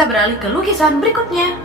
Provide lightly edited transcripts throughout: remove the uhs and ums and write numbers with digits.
kita beralih ke lukisan berikutnya.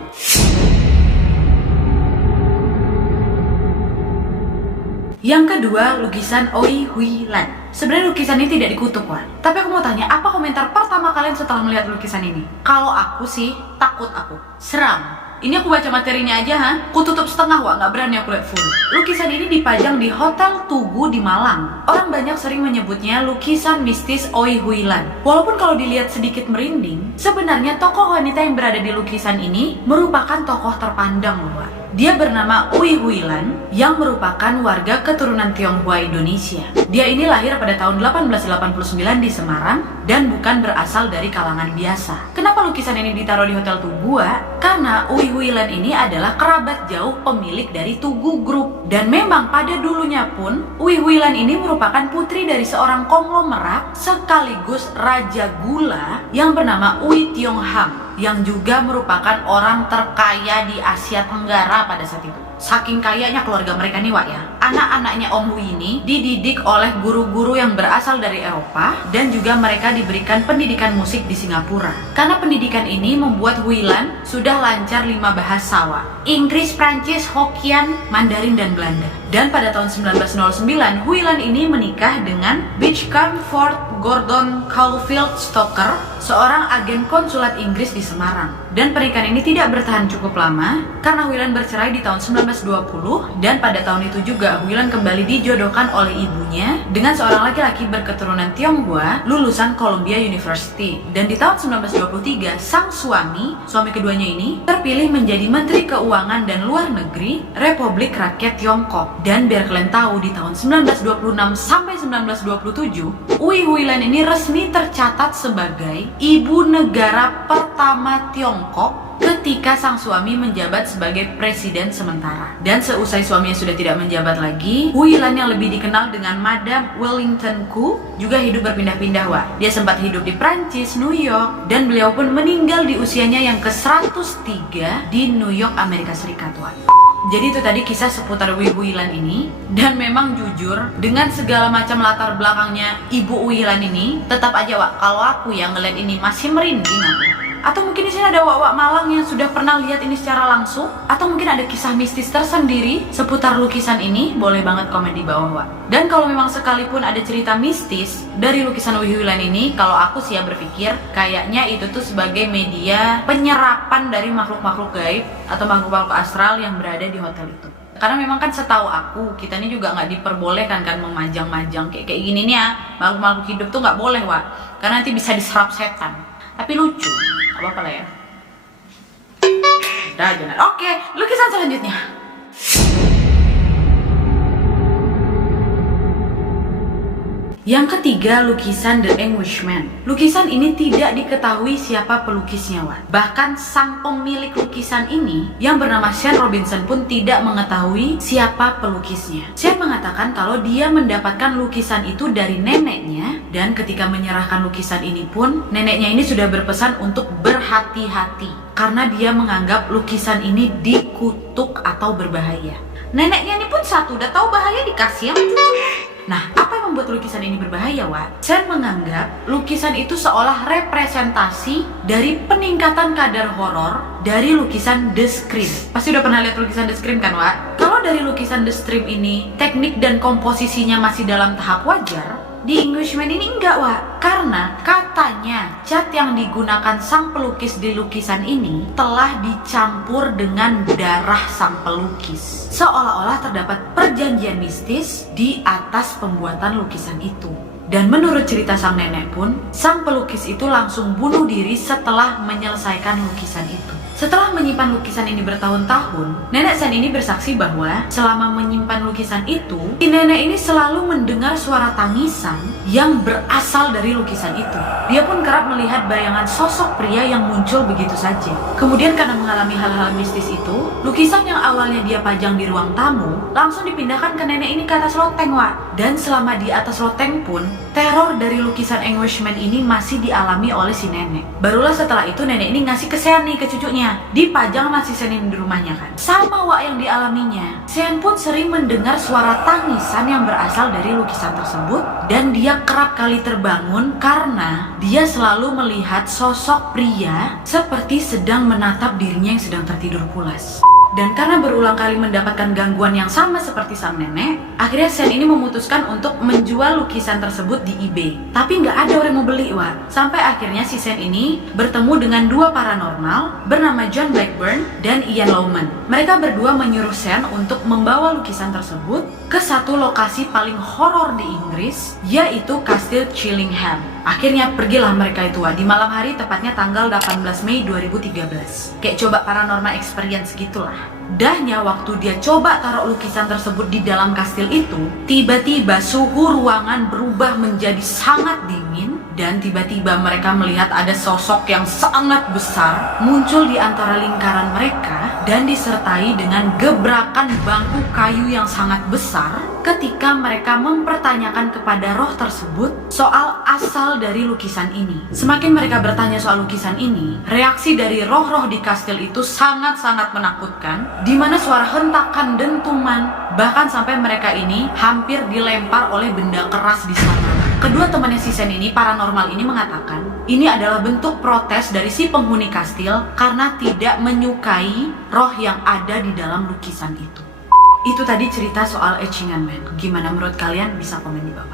Yang kedua, lukisan Oi Hui Lan. Sebenarnya lukisan ini tidak dikutuk, Wak. Tapi aku mau tanya, apa komentar pertama kalian setelah melihat lukisan ini? Kalau aku sih, takut aku. Seram. Ini aku baca materinya aja, Aku tutup setengah, Wak. Nggak berani aku lihat full. Lukisan ini dipajang di Hotel Tugu di Malang. Orang banyak sering menyebutnya lukisan mistis Oi Hui Lan. Walaupun kalau dilihat sedikit merinding, sebenarnya tokoh wanita yang berada di lukisan ini merupakan tokoh terpandang, Wak. Dia bernama Oi Hui Lan yang merupakan warga keturunan Tionghoa Indonesia. Dia ini lahir pada tahun 1889 di Semarang dan bukan berasal dari kalangan biasa. Kenapa lukisan ini ditaruh di Hotel Tugu? Karena Oi Hui Lan ini adalah kerabat jauh pemilik dari Tugu Group. Dan memang pada dulunya pun Oi Hui Lan ini merupakan putri dari seorang konglomerat sekaligus raja gula yang bernama Ui Tiong Ham, yang juga merupakan orang terkaya di Asia Tenggara pada saat itu. Saking kayanya keluarga mereka nih, Wak, ya. Anak-anaknya Om Hui ini dididik oleh guru-guru yang berasal dari Eropa dan juga mereka diberikan pendidikan musik di Singapura. Karena pendidikan ini membuat Hui Lan sudah lancar 5 bahasa, Wak. Inggris, Prancis, Hokkien, Mandarin, dan Belanda. Dan pada tahun 1909, Hui Lan ini menikah dengan Beachcomfort Gordon Caulfield Stoker, seorang agen konsulat Inggris di Semarang. Dan pernikahan ini tidak bertahan cukup lama karena Hui Lan bercerai di tahun 1920, dan pada tahun itu juga Hui Lan kembali dijodohkan oleh ibunya dengan seorang laki-laki berketurunan Tionghoa lulusan Columbia University. Dan di tahun 1923, sang suami keduanya ini terpilih menjadi Menteri Keuangan dan Luar Negeri Republik Rakyat Tiongkok. Dan biar kalian tahu, di tahun 1926 sampai 1927, Hui Lan ini resmi tercatat sebagai ibu negara pertama Tiongkok ketika sang suami menjabat sebagai presiden sementara. Dan seusai suaminya sudah tidak menjabat lagi, Hui Lan yang lebih dikenal dengan Madame Wellington Koo juga hidup berpindah-pindah, Wak. Dia sempat hidup di Prancis, New York, dan beliau pun meninggal di usianya yang ke-103 di New York, Amerika Serikat, Wak. Jadi itu tadi kisah seputar Hui Lan ini. Dan memang jujur, dengan segala macam latar belakangnya Ibu Hui Lan ini, tetap aja, Wak, kalau aku yang ngeliat ini masih merinding aku. Atau mungkin di sini ada wak-wak Malang yang sudah pernah lihat ini secara langsung, atau mungkin ada kisah mistis tersendiri seputar lukisan ini, boleh banget komen di bawah, Wak. Dan kalau memang sekalipun ada cerita mistis dari lukisan Hui Lan ini, kalau aku sih ya berpikir kayaknya itu tuh sebagai media penyerapan dari makhluk-makhluk gaib atau makhluk-makhluk astral yang berada di hotel itu. Karena memang kan setahu aku, kita ini juga nggak diperbolehkan kan memajang-majang kayak gini nih ya, makhluk-makhluk hidup tuh nggak boleh, Wak. Karena nanti bisa diserap setan. Tapi lucu, apa-apa lah ya. Udah jangan. Oke, lukisan selanjutnya. Yang ketiga, lukisan The Englishman. Lukisan ini tidak diketahui siapa pelukisnya, Wak. Bahkan sang pemilik lukisan ini yang bernama Sean Robinson pun tidak mengetahui siapa pelukisnya. Sean mengatakan kalau dia mendapatkan lukisan itu dari neneknya, dan ketika menyerahkan lukisan ini pun neneknya ini sudah berpesan untuk berhati-hati karena dia menganggap lukisan ini dikutuk atau berbahaya. Neneknya ini pun satu udah tahu bahaya dikasih sama cucunya. Nah, apa yang membuat lukisan ini berbahaya, Wak? Sean menganggap lukisan itu seolah representasi dari peningkatan kadar horor dari lukisan The Scream. Pasti udah pernah lihat lukisan The Scream kan, Wak? Kalau dari lukisan The Scream ini teknik dan komposisinya masih dalam tahap wajar, di Englishman ini enggak, Wak. Karena katanya cat yang digunakan sang pelukis di lukisan ini telah dicampur dengan darah sang pelukis. Seolah-olah terdapat perjanjian mistis di atas pembuatan lukisan itu. Dan menurut cerita sang nenek pun, sang pelukis itu langsung bunuh diri setelah menyelesaikan lukisan itu. Setelah menyimpan lukisan ini bertahun-tahun, nenek Sean ini bersaksi bahwa selama menyimpan lukisan itu, si nenek ini selalu mendengar suara tangisan yang berasal dari lukisan itu. Dia pun kerap melihat bayangan sosok pria yang muncul begitu saja. Kemudian karena mengalami hal-hal mistis itu, lukisan yang awalnya dia pajang di ruang tamu langsung dipindahkan ke nenek ini ke atas loteng, Wak. Dan selama di atas loteng pun, teror dari lukisan Englishman ini masih dialami oleh si nenek. Barulah setelah itu nenek ini ngasih ke Sean nih, ke cucunya. fotonya dipajang sama si Sen ini di rumahnya kan. Sama Wak yang dialaminya, Sen pun sering mendengar suara tangisan yang berasal dari lukisan tersebut, dan dia kerap kali terbangun karena dia selalu melihat sosok pria seperti sedang menatap dirinya yang sedang tertidur pulas. Dan karena berulang kali mendapatkan gangguan yang sama seperti sang nenek, akhirnya Sen ini memutuskan untuk menjual lukisan tersebut di eBay. Tapi nggak ada orang yang mau beli, Wak. Sampai akhirnya si Sen ini bertemu dengan dua paranormal bernama John Blackburn dan Ian Lowman. Mereka berdua menyuruh Sen untuk membawa lukisan tersebut ke satu lokasi paling horor di Inggris, yaitu Kastil Chillingham. Akhirnya pergilah mereka itu, Wak, di malam hari, tepatnya tanggal 18 Mei 2013. Kayak coba paranormal experience gitulah. Dahnya waktu dia coba taruh lukisan tersebut di dalam kastil itu, tiba-tiba suhu ruangan berubah menjadi sangat dingin, dan tiba-tiba mereka melihat ada sosok yang sangat besar muncul di antara lingkaran mereka, dan disertai dengan gebrakan bangku kayu yang sangat besar ketika mereka mempertanyakan kepada roh tersebut soal asal dari lukisan ini. Semakin mereka bertanya soal lukisan ini, reaksi dari roh-roh di kastil itu sangat-sangat menakutkan, di mana suara hentakan dentuman, bahkan sampai mereka ini hampir dilempar oleh benda keras di sana. Kedua temannya si Sen ini, paranormal ini, mengatakan ini adalah bentuk protes dari si penghuni kastil karena tidak menyukai roh yang ada di dalam lukisan itu. Itu tadi cerita soal Etchingan Man. Gimana menurut kalian? Bisa komen di bawah.